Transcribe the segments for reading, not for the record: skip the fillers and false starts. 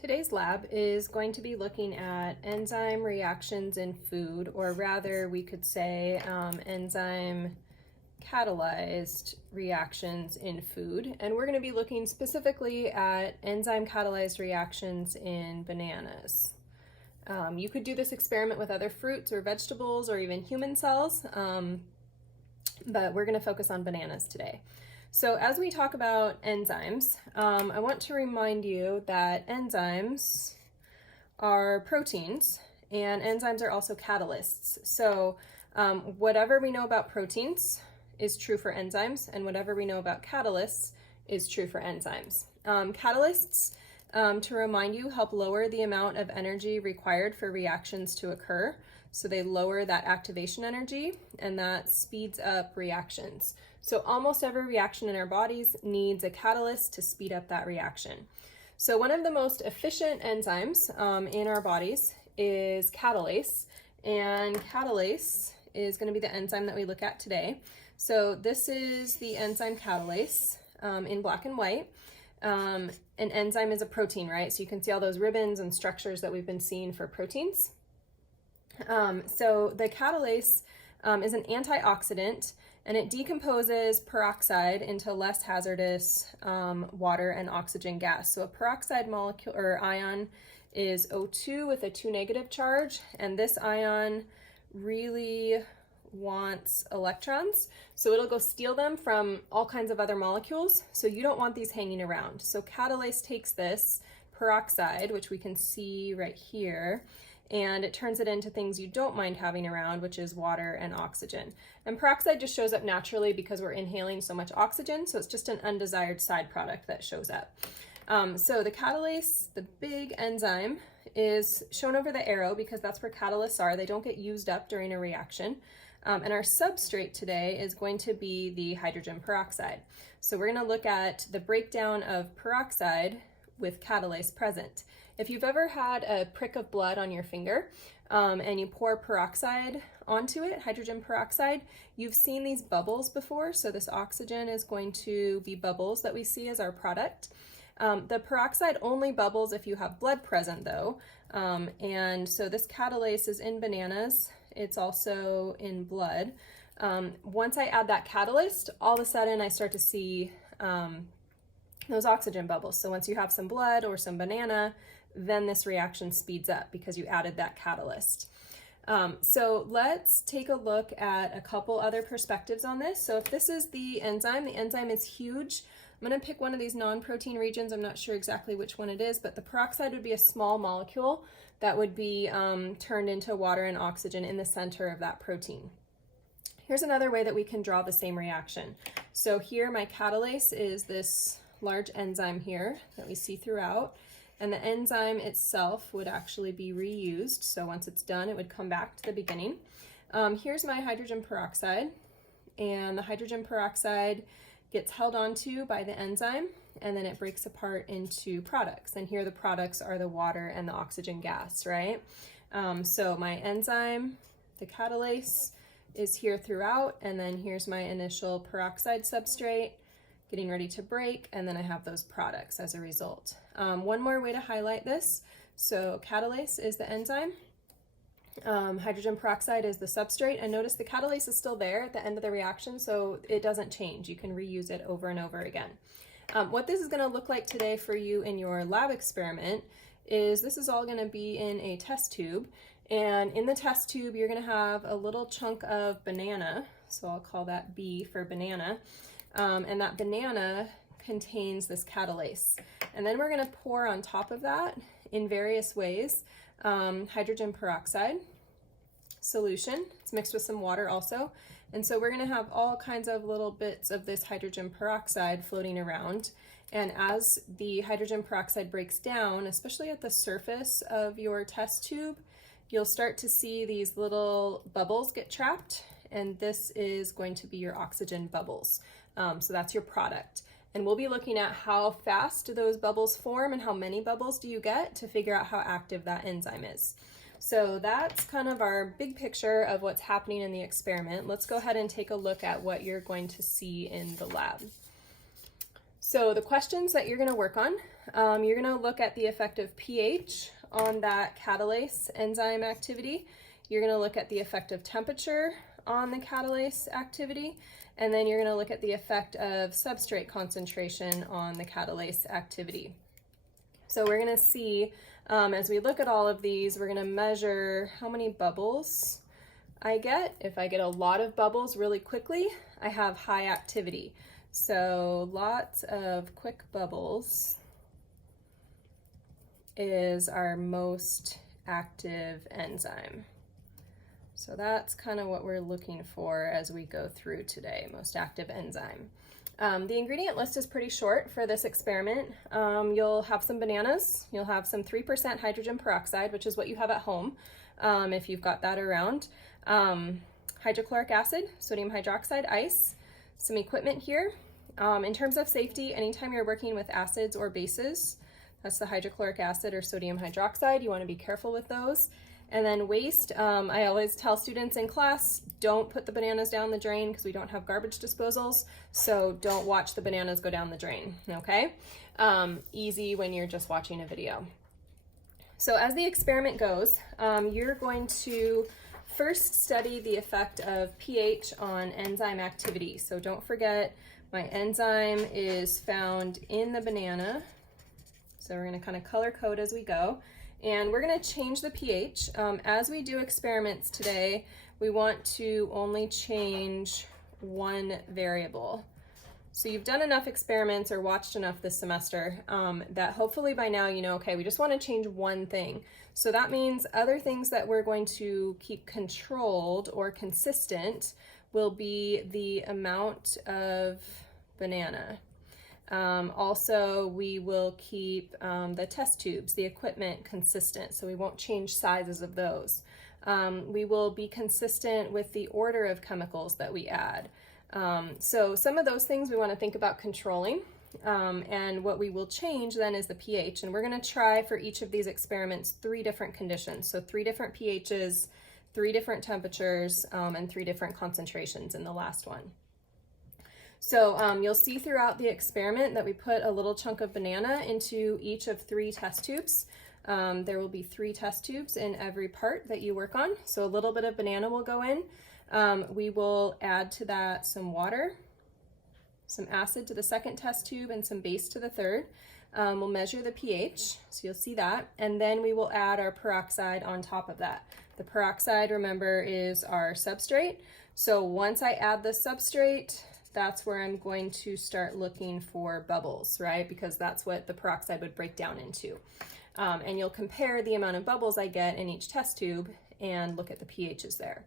Today's lab is going to be looking at enzyme reactions in food, or rather we could say enzyme catalyzed reactions in food. And we're going to be looking specifically at enzyme catalyzed reactions in bananas. You could do this experiment with other fruits or vegetables or even human cells, but we're going to focus on bananas today. So as we talk about enzymes, I want to remind you that enzymes are proteins and enzymes are also catalysts. So whatever we know about proteins is true for enzymes, and whatever we know about catalysts is true for enzymes. Catalysts, to remind you, help lower the amount of energy required for reactions to occur. So they lower that activation energy, and that speeds up reactions. So almost every reaction in our bodies needs a catalyst to speed up that reaction. So one of the most efficient enzymes in our bodies is catalase, and catalase is going to be the enzyme that we look at today. So this is the enzyme catalase in black and white. An enzyme is a protein, right? So you can see all those ribbons and structures that we've been seeing for proteins. So the catalase is an antioxidant, and it decomposes peroxide into less hazardous water and oxygen gas. So a peroxide molecule or ion is O2 with a 2 negative charge, and this ion really wants electrons, so it'll go steal them from all kinds of other molecules. So you don't want these hanging around. So catalase takes this peroxide, which we can see right here, and it turns it into things you don't mind having around, which is water and oxygen. And peroxide just shows up naturally because we're inhaling so much oxygen, so it's just an undesired side product that shows up. So the catalase, the big enzyme, is shown over the arrow because that's where catalysts are. They don't get used up during a reaction. And our substrate today is going to be the hydrogen peroxide. So we're going to look at the breakdown of peroxide with catalase present. If you've ever had a prick of blood on your finger and you pour peroxide onto it, hydrogen peroxide, you've seen these bubbles before. So this oxygen is going to be bubbles that we see as our product. The peroxide only bubbles if you have blood present though. And so this catalase is in bananas. It's also in blood. Once I add that catalyst, all of a sudden I start to see those oxygen bubbles. So once you have some blood or some banana, then this reaction speeds up because you added that catalyst. So let's take a look at a couple other perspectives on this. So if this is the enzyme is huge. I'm going to pick one of these non-protein regions. I'm not sure exactly which one it is, but the peroxide would be a small molecule that would be turned into water and oxygen in the center of that protein. Here's another way that we can draw the same reaction. So here my catalase is this large enzyme here that we see throughout, and the enzyme itself would actually be reused. So once it's done, it would come back to the beginning. Here's my hydrogen peroxide, and the hydrogen peroxide gets held onto by the enzyme, and then it breaks apart into products. And here the products are the water and the oxygen gas, right? So my enzyme, the catalase, is here throughout, and then here's my initial peroxide substrate getting ready to break, and then I have those products as a result. One more way to highlight this. So catalase is the enzyme. Hydrogen peroxide is the substrate, and notice the catalase is still there at the end of the reaction, so it doesn't change. You can reuse it over and over again. What this is going to look like today for you in your lab experiment is this is all going to be in a test tube, and in the test tube you're going to have a little chunk of banana, so I'll call that B for banana, and that banana contains this catalase. And then we're going to pour on top of that in various ways hydrogen peroxide solution. It's mixed with some water also. And so we're going to have all kinds of little bits of this hydrogen peroxide floating around. And as the hydrogen peroxide breaks down, especially at the surface of your test tube, you'll start to see these little bubbles get trapped. And this is going to be your oxygen bubbles. So that's your product. And we'll be looking at how fast those bubbles form and how many bubbles do you get to figure out how active that enzyme is. So that's kind of our big picture of what's happening in the experiment. Let's go ahead and take a look at what you're going to see in the lab. So the questions that you're going to work on you're going to look at the effect of pH on that catalase enzyme activity. You're going to look at the effect of temperature on the catalase activity, and then you're going to look at the effect of substrate concentration on the catalase activity. So we're going to see, as we look at all of these, we're going to measure how many bubbles I get. If I get a lot of bubbles really quickly, I have high activity. So lots of quick bubbles is our most active enzyme. So that's kind of what we're looking for as we go through today, most active enzyme. The ingredient list is pretty short for this experiment. You'll have some bananas, you'll have some 3% hydrogen peroxide, which is what you have at home if you've got that around, hydrochloric acid, sodium hydroxide, ice, some equipment here. In terms of safety, anytime you're working with acids or bases, that's the hydrochloric acid or sodium hydroxide, you want to be careful with those. And then waste, I always tell students in class, don't put the bananas down the drain because we don't have garbage disposals, so don't watch the bananas go down the drain, okay? Easy when you're just watching a video. So as the experiment goes, you're going to first study the effect of pH on enzyme activity. So don't forget, my enzyme is found in the banana. So we're going to kind of color code as we go. And we're going to change the pH. As we do experiments today, we want to only change one variable. So you've done enough experiments or watched enough this semester that hopefully by now you know, okay, we just want to change one thing. So that means other things that we're going to keep controlled or consistent will be the amount of banana. Also, we will keep the test tubes, the equipment consistent, so we won't change sizes of those. We will be consistent with the order of chemicals that we add. So some of those things we want to think about controlling, and what we will change then is the pH, and we're going to try for each of these experiments 3 different conditions, so 3 different pHs, 3 different temperatures, and 3 different concentrations in the last one. So you'll see throughout the experiment that we put a little chunk of banana into each of 3 test tubes. There will be 3 test tubes in every part that you work on. So a little bit of banana will go in. We will add to that some water, some acid to the second test tube, and some base to the third. We'll measure the pH, so you'll see that. And then we will add our peroxide on top of that. The peroxide, remember, is our substrate. So once I add the substrate, that's where I'm going to start looking for bubbles, right? Because that's what the peroxide would break down into. And you'll compare the amount of bubbles I get in each test tube and look at the pHs there.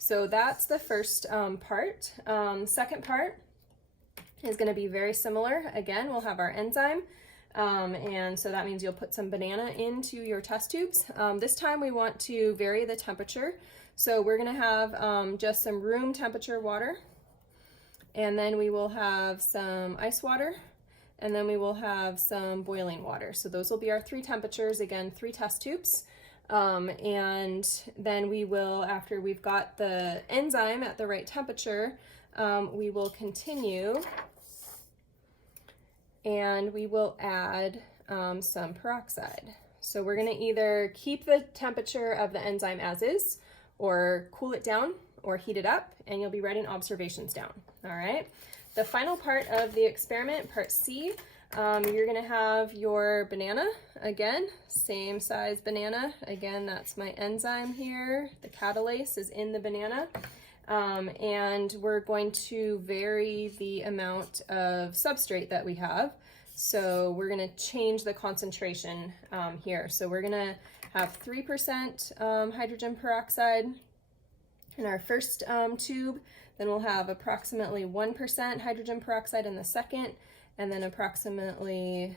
So that's the first part. Second part is going to be very similar. Again, we'll have our enzyme. And so that means you'll put some banana into your test tubes. This time we want to vary the temperature. So we're going to have just some room temperature water. And then we will have some ice water, and then we will have some boiling water. So those will be our 3 temperatures, again, 3 test tubes. And then we will, after we've got the enzyme at the right temperature, we will continue and we will add some peroxide. So we're going to either keep the temperature of the enzyme as is, or cool it down, or heat it up, and you'll be writing observations down. All right. The final part of the experiment, part C, you're going to have your banana. Again, same size banana. Again, that's my enzyme here. The catalase is in the banana. And we're going to vary the amount of substrate that we have. So we're going to change the concentration here. So we're going to have 3% hydrogen peroxide in our first tube. Then we'll have approximately 1% hydrogen peroxide in the second, and then approximately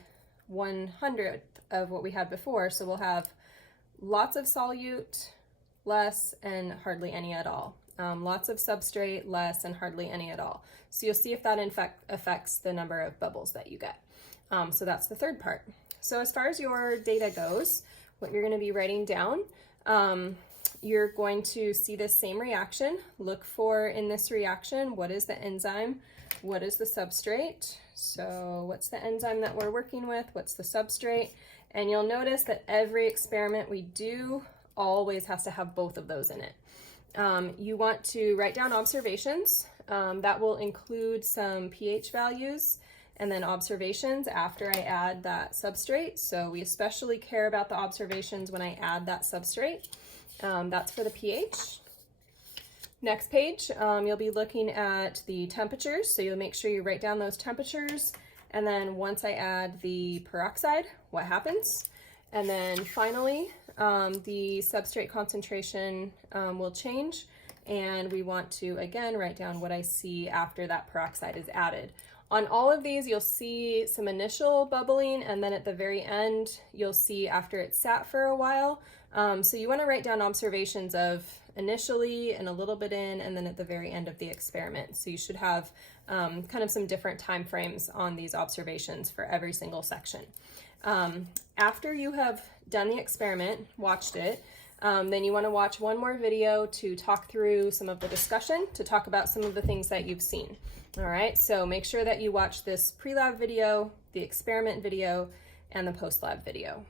1/100th of what we had before. So we'll have lots of solute, less, and hardly any at all. Lots of substrate, less, and hardly any at all. So you'll see if that in fact affects the number of bubbles that you get. So that's the third part. So as far as your data goes, what you're going to be writing down, you're going to see this same reaction. Look for, in this reaction, what is the enzyme, what is the substrate. So what's the enzyme that we're working with? What's the substrate? And you'll notice that every experiment we do always has to have both of those in it. You want to write down observations. That will include some pH values and then observations after I add that substrate. So we especially care about the observations when I add that substrate. That's for the pH. Next page, you'll be looking at the temperatures. So you'll make sure you write down those temperatures. And then once I add the peroxide, what happens? And then finally, the substrate concentration will change. And we want to, again, write down what I see after that peroxide is added. On all of these, you'll see some initial bubbling, and then at the very end, you'll see after it's sat for a while. So you want to write down observations of initially and a little bit in, and then at the very end of the experiment. So you should have kind of some different time frames on these observations for every single section. After you have done the experiment, watched it, then you want to watch one more video to talk through some of the discussion, to talk about some of the things that you've seen. All right, so make sure that you watch this pre-lab video, the experiment video, and the post-lab video.